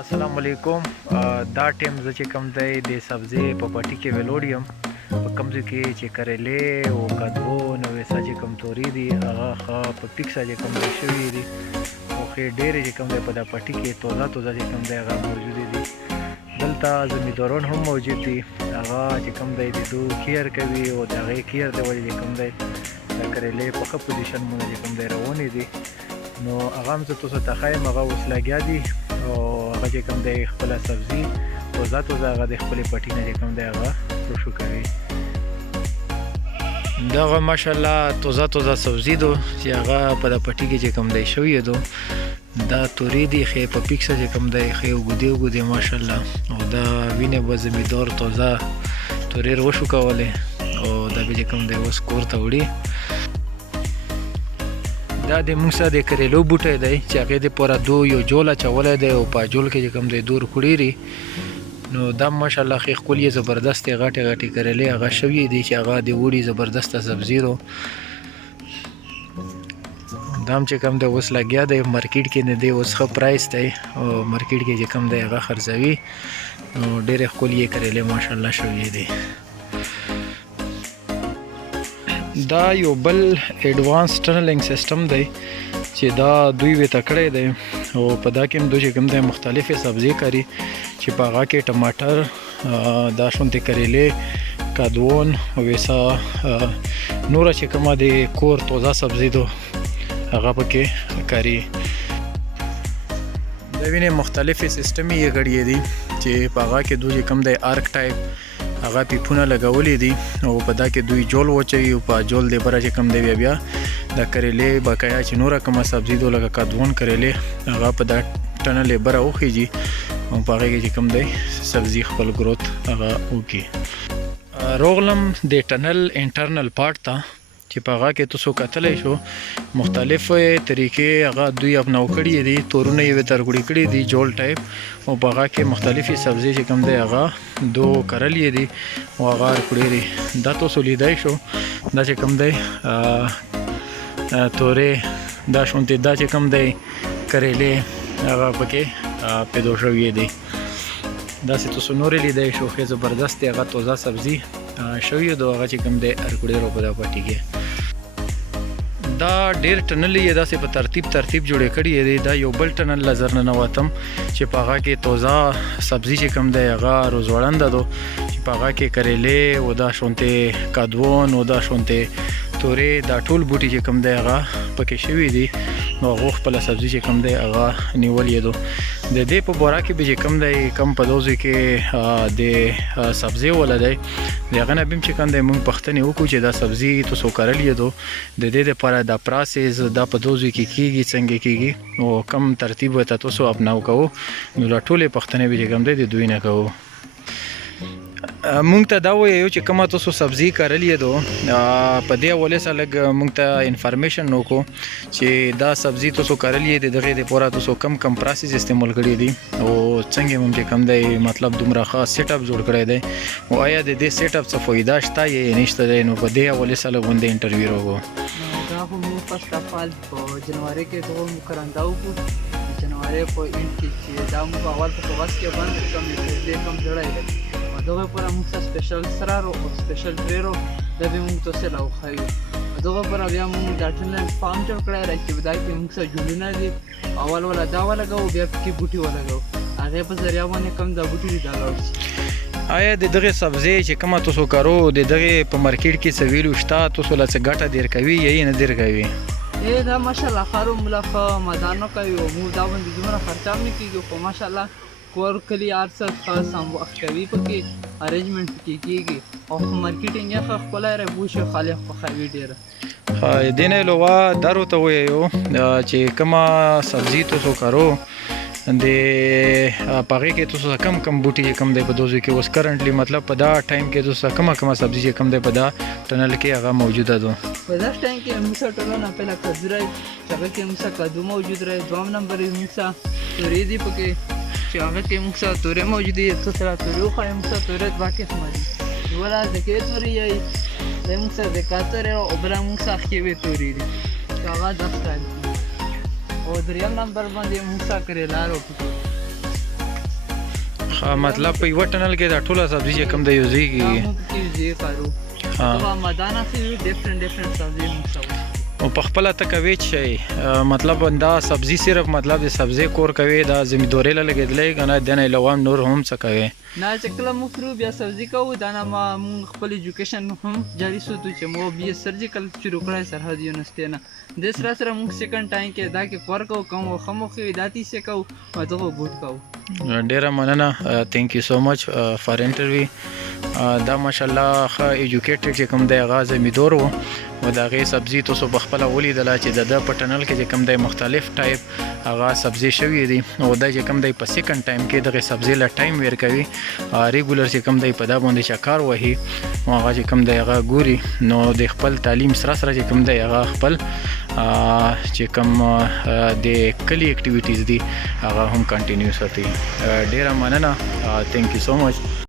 السلام علیکم. دا ټیم زه چې کوم دی د سبزی په پټي کې ویلوړ یم په کوم ځای کې چې کریلې او کدو نو ویسا چې کوم توري دي هغه ښه په پیکسه چې کوم دی شوي دي او ښې ډېرې چې کوم دی په دا پټي کې توزه چې کوم دی هغه موجودې دي. دلته زمینداران هم موجود دي هغه چې کوم دی د دوی کیر کوي او د هغې کیر د وجې چې کوم دی د کریلې په ښه پوزیشن باندې چې کوم دی روانې دي نو هغه هم زه تاسو ته ښایم هغه اوس لګیا دي او هغه چې کوم دی خپله سبزي توزه هغه د خپلې پټي نه چې کوم دی هغه شو کوي. دغه ماشاءالله توزه سبزي دو چې هغه په د پټي کې چې کوم دی شوي دو دا تورې دي ښې په پیکسه چې کوم دی ښې اوږدې ماشاءالله او دا وینې به زمیندار توزه تورې وشو کولی او دا به چې کوم دی اوس کور ته وړي. دا د موږ سره د کریلو بوټی دی چې هغې دپاره دو یو جول اچولی دی او په جول کې چې کوم دی دور کړېري نو دا ماشاءالله ښې ښکلي زبردستې غټې کریلې هغه شوي دي چې هغه د وړي زبردسته سبزي رو. دا هم چې کوم دی اوس لګیا دی مارکیټ کې نه دی اوس ښه پرایس دی او مارکیټ کې چې کوم دی هغه خرڅوي نو ډېرې ښکلي کریلې ماشاءالله شوي دي. دا یو بل ایڈوانس ټنلینګ سیستم دی چې دا دوی ویته کړی دی او په دا کې هم دوی چې کوم دی مختلفې سبزي کاري چې په هغه کې ټماټر دا شونتې کریلې کدوون ویسا نوره چې کومه د کور توزه سبزي دو هغه پکې کاري. دا وینې مختلفې سیستمې یې غړي دي چې په هغه کې دوی چې کوم دی آرک ټایپ هغه پیپونه لګولې دي او په دا کې دوی جول وچوي او په جول د بره چې کوم دی بیا دا کریلې بقایا چې نوره کومه سبزي دو لکه کدوون کریلې هغه په دا ټنل یې بره وخیږي او په هغې کې چې کوم دی سبزي خپل ګروت هغه وکړي. روغلم د ټنل انټرنل پارټ ته چې په هغه کې تاسو کتلی شو مختلفې طریقې هغه دوی اپناو کړي دي تورونه یې ترګوړي کړي دي جول ټایپ او په هغه کې مختلفې سبزي چې کوم دی هغه دو کرلې دي او هغه کړي دي. دا تاسو لیدای شو دا چې کوم دی تورې دا شونتې دا چې کوم دی کریلې هغه پکې پیدا شوي دي. داسې تاسو نورې لیدای شو ښې زبردستې هغه توزه سبزي شوي دو هغه چې کوم دی ارکوډیرو په دا پټي کې. دا ډېر ټنل یې داسې په ترتیب جوړې کړي دي. دا یو بل ټنل له زر ننوتم چې په هغه کې توزه سبزي چې کوم دی هغه روزوړنده دو چې په هغه کې کریلې او دا شونتې کدوون او دا شونتې تورې دا ټول بوټي چې کوم دی هغه پکې شوي دي نو هغو خپله سبزي چې کوم دی هغه نیولې دو. د دې په بوره کې به چې کوم دی کم په دوزو کې د سبزي وله دی د هغه نه بیم چې کوم دی موږ پوښتنې وکړو چې دا سبزي تاسو کرلې دو د دې دپاره دا پراسس دا په دوزو کې کیږي څنګه کیږي او کم ترتیب ورته تاسو اپناو کوو نو دا ټولې پوښتنې به چې کوم دی د دوی نه کوو. مونږ ته دا وایو چې کومه تاسو سبزي کرلې دو په دې حوالې سره لږ مونږ ته انفارمیشن وکړو چې دا سبزي تاسو کرلې د دغې دپاره تاسو کم پراسس استعمال کړي دي او څنګه مونږ چې کوم دی مطلب دومره ښه سیټ اپ جوړ کړی دی او آیا د دې سیټ اپ څه فایده شته یا نشته دی نو په دې حوالې سره لږ غونډې انټرویو وکړو. دا خو موږ فرست اف آل په جنوري کې دغه مقرنده وکړو جنوري په اینډ کې چې دا موږ اول په وس کې باندې کم جوړای دی دغه پر موږ سپیشل سرارو او سپیشل ډریرو دا به موږ تاسو له وخایو دغه پر بیا موږ د ټنل فارم جوړ کړی راځي بدای کې موږ سره جوړونه دي اول ولا دا ولګو بیا کې بوټي ولګو هغه په ذریعہ باندې کم دا بوټي دي دا آیا د دغه سبزی چې کومه تاسو کارو د دغه په مارکیټ کې څه ویلو شته تاسو له څه ګټه ډېر کوي یا نه ډېر کوي؟ دا ماشاءالله خارو ملخه مدانو کوي او موږ دا باندې دومره خرچه هم نه کېږي خو ماشاءالله کور کلی هر څه خاص هم وخت کوي پکې ارینجمنټ پکې کېږي او مارکیټینګ یې ښه ښکلی رابوشي خالق خوښوي ډېره. دې نه علاوه دا راته ووایو چې کومه سبزي تاسو کارو د په هغې کې تاسو کم بوټي چې کوم دی په دوزو کې اوس کرنټلی مطلب په دا ټایم کې تاسو کومه سبزي چې کوم دی په دا ټنل کې هغه موجوده ده؟ په دا ټایم کې موږ سره ټولو نه پهله کدو رای چې هغه کې موږ سره کدو موجود رای دوم نمبر یې موږ سره تورې دي پکې چې هغه کې موږ سره تورې موجود دي څه سره تورې وښایو موږ سره تورې دوه قسمه دي یوله د کې تورې یې موږ سره د کا تورې او بله موږ سره ښکېوې تورې دي چې هغه 10 ټایم او دریم نمبر باندې موږ سره کریلا رو مطلب په یو ټنل کې دا ټوله سبزي چې کوم د یوزيږي موږ کې یې کارو دا مدانه کې ډیفرنٹ سبزي موږ او په خپل ته کوي چې مطلب دا سبزي صرف مطلب د سبزي کور کوي دا زمیندوري لګیدلې کنه دنه لوام نور هم څه کوي نه چې کله موږ فرو بیا سبزي کوو دا نه ما خپل ایجوکیشن هم جاری سوتو چې مو بیا سرجیکل شروع کړای سرحد یونیورسيټي نه د سره موږ سیکنډ ټایم کې دا کې کور کوو کوم خمو کې داتي سه کوو او دغه ګوټ کوو ډیره مننه ثانک یو سو مچ فار انټرویو دا ماشاءالله ښه ایجوکیټډ چې کوم دی غاز میدور وو و دا غي سبزي تاسو بخپله ولیدل چې د پټنل کې چې کوم دی مختلف ټایپ هغه سبزي شوی دي او دا چې کوم دی په سیکنډ ټایم کې دغه سبزي لا ټایم ویر کوي ریګولر چې کوم دی په دا باندې چکار وهي او هغه چې کوم دی هغه ګوري نو د خپل تعلیم سره چې کوم دی هغه خپل چې کوم د کلی اکټیویټیز دي هغه هم کنټینیو ساتي ډیره مننه ثانک یو سو مچ